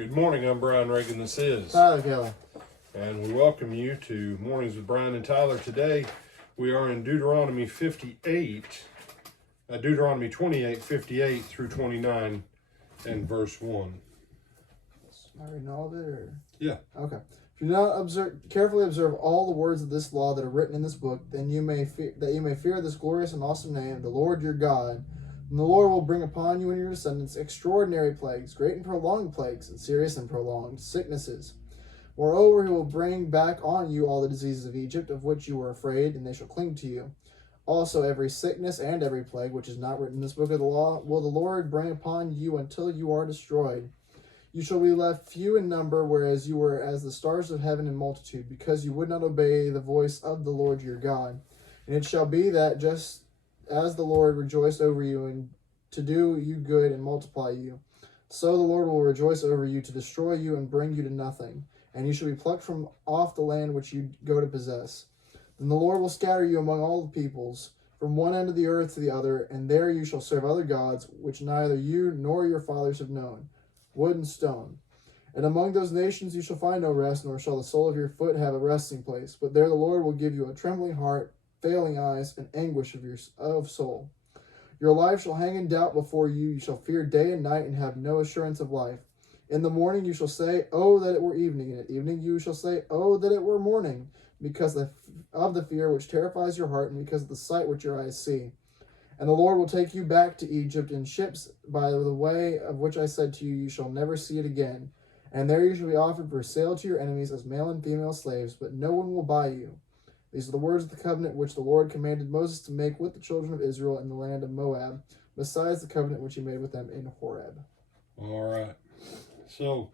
Good morning, I'm Brian Reagan, this is Tyler Kelly. And we welcome you to Mornings with Brian and Tyler. Today we are in Deuteronomy 28, 58 through 29 and verse 1. Am I reading all of it? Or? Yeah. Okay. If you not carefully observe all the words of this law that are written in this book, then you may fear this glorious and awesome name, the Lord your God. And the Lord will bring upon you and your descendants extraordinary plagues, great and prolonged plagues, and serious and prolonged sicknesses. Moreover, he will bring back on you all the diseases of Egypt, of which you were afraid, and they shall cling to you. Also, every sickness and every plague, which is not written in this book of the law, will the Lord bring upon you until you are destroyed. You shall be left few in number, whereas you were as the stars of heaven in multitude, because you would not obey the voice of the Lord your God. And it shall be that just as the Lord rejoiced over you and to do you good and multiply you, so the Lord will rejoice over you to destroy you and bring you to nothing. And you shall be plucked from off the land which you go to possess. Then the Lord will scatter you among all the peoples, from one end of the earth to the other, and there you shall serve other gods, which neither you nor your fathers have known, wood and stone. And among those nations you shall find no rest, nor shall the sole of your foot have a resting place. But there the Lord will give you a trembling heart, failing eyes, and anguish of soul. Your life shall hang in doubt before you. You shall fear day and night, and have no assurance of life. In the morning you shall say, "Oh, that it were evening," and at evening you shall say, "Oh, that it were morning," because of the fear which terrifies your heart, and because of the sight which your eyes see. And the Lord will take you back to Egypt in ships by the way of which I said to you, you shall never see it again. And there you shall be offered for sale to your enemies as male and female slaves, but no one will buy you. These are the words of the covenant which the Lord commanded Moses to make with the children of Israel in the land of Moab, besides the covenant which he made with them in Horeb. All right. So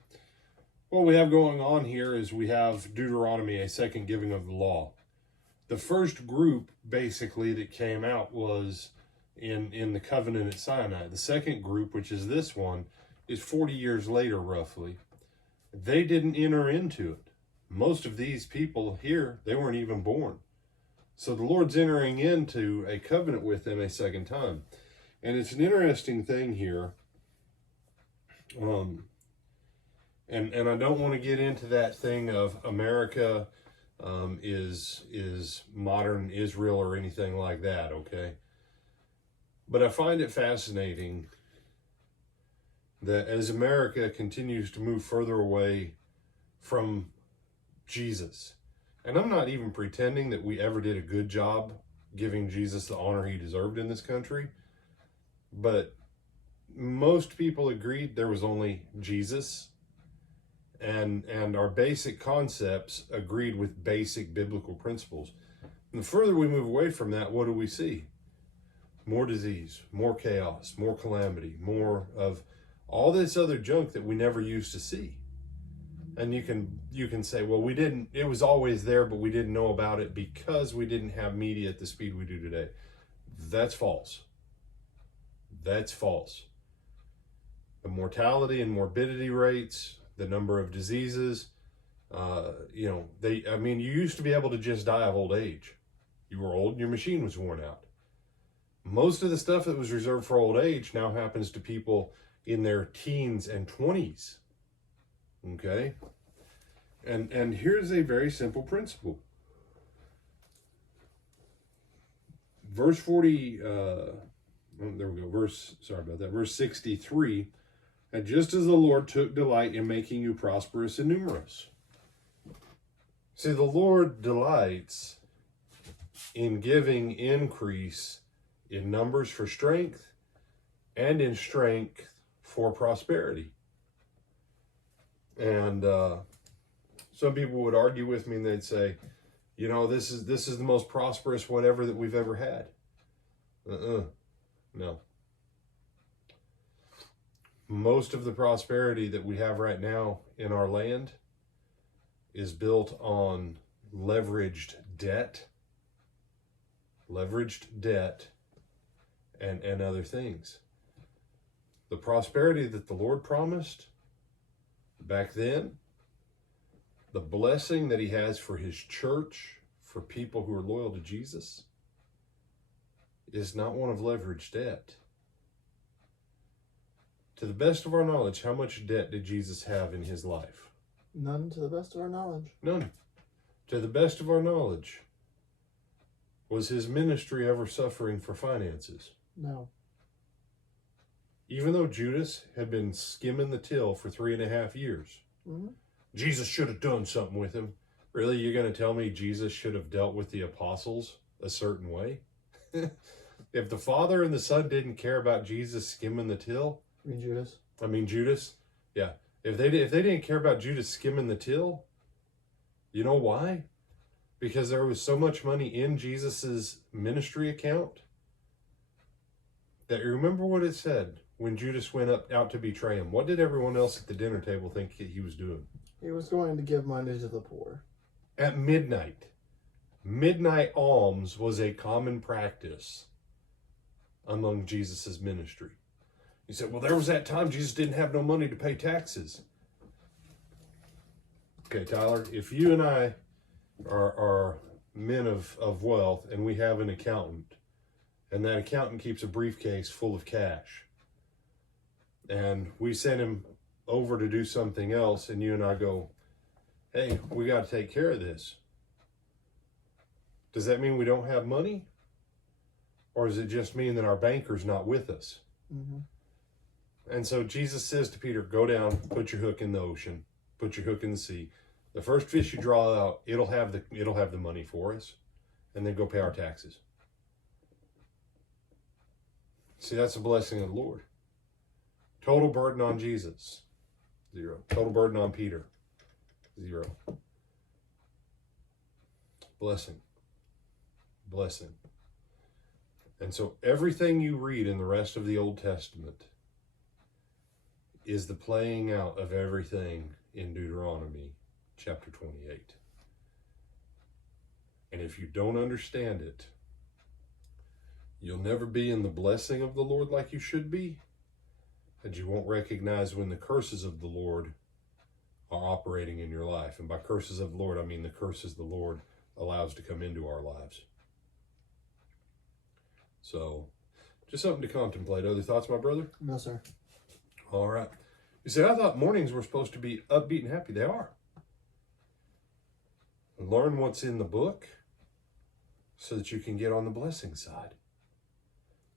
what we have going on here is we have Deuteronomy, a second giving of the law. The first group basically that came out was in the covenant at Sinai. The second group, which is this one, is 40 years later roughly. They didn't enter into it. Most of these people here, they weren't even born. So the Lord's entering into a covenant with them a second time. And it's an interesting thing here. And I don't want to get into that thing of America is modern Israel or anything like that, okay? But I find it fascinating that as America continues to move further away from Jesus, and I'm not even pretending that we ever did a good job giving Jesus the honor he deserved in this country, but most people agreed there was only Jesus, and our basic concepts agreed with basic biblical principles. And the further we move away from that, what do we see? More disease, more chaos, more calamity, more of all this other junk that we never used to see. And you can say, well, it was always there, but we didn't know about it because we didn't have media at the speed we do today. That's false. That's false. The mortality and morbidity rates, the number of diseases, you used to be able to just die of old age. You were old and your machine was worn out. Most of the stuff that was reserved for old age now happens to people in their teens and 20s. Okay? And here's a very simple principle. Verse 63. And just as the Lord took delight in making you prosperous and numerous. See, the Lord delights in giving increase in numbers for strength and in strength for prosperity. And some people would argue with me and they'd say, this is the most prosperous whatever that we've ever had. No. Most of the prosperity that we have right now in our land is built on leveraged debt, and other things. The prosperity that the Lord promised back then, the blessing that he has for his church, for people who are loyal to Jesus, is not one of leveraged debt. To the best of our knowledge, how much debt did Jesus have in his life? None to the best of our knowledge. None. To the best of our knowledge, was his ministry ever suffering for finances? No. Even though Judas had been skimming the till for 3.5 years, Mm-hmm. Jesus should have done something with him. Really, you're going to tell me Jesus should have dealt with the apostles a certain way? If the Father and the Son didn't care about Jesus skimming the till, Judas, yeah. If they didn't care about Judas skimming the till, you know why? Because there was so much money in Jesus's ministry account that you remember what it said when Judas went out to betray him. What did everyone else at the dinner table think he was doing? He was going to give money to the poor. At midnight. Midnight alms was a common practice among Jesus's ministry. He said, well, there was that time Jesus didn't have no money to pay taxes. Okay, Tyler, if you and I are men of wealth and we have an accountant, and that accountant keeps a briefcase full of cash, and we send him over to do something else, and you and I go, hey, we got to take care of this. Does that mean we don't have money? Or does it just mean that our banker's not with us? Mm-hmm. And so Jesus says to Peter, go down, put your hook in the ocean, put your hook in the sea. The first fish you draw out, it'll have the money for us, and then go pay our taxes. See, that's a blessing of the Lord. Total burden on Jesus, 0. Total burden on Peter, 0. Blessing. Blessing. And so everything you read in the rest of the Old Testament is the playing out of everything in Deuteronomy chapter 28. And if you don't understand it, you'll never be in the blessing of the Lord like you should be, and you won't recognize when the curses of the Lord are operating in your life. And by curses of the Lord, I mean the curses the Lord allows to come into our lives. So, just something to contemplate. Other thoughts, my brother? No, sir. All right. You see, I thought mornings were supposed to be upbeat and happy. They are. Learn what's in the book so that you can get on the blessing side.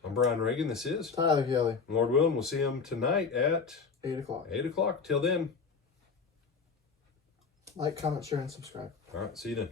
I'm Brian Reagan. This is Tyler Kelly. Lord willing, we'll see him tonight at 8 o'clock. 8 o'clock. Till then. Like, comment, share, and subscribe. All right. See you then.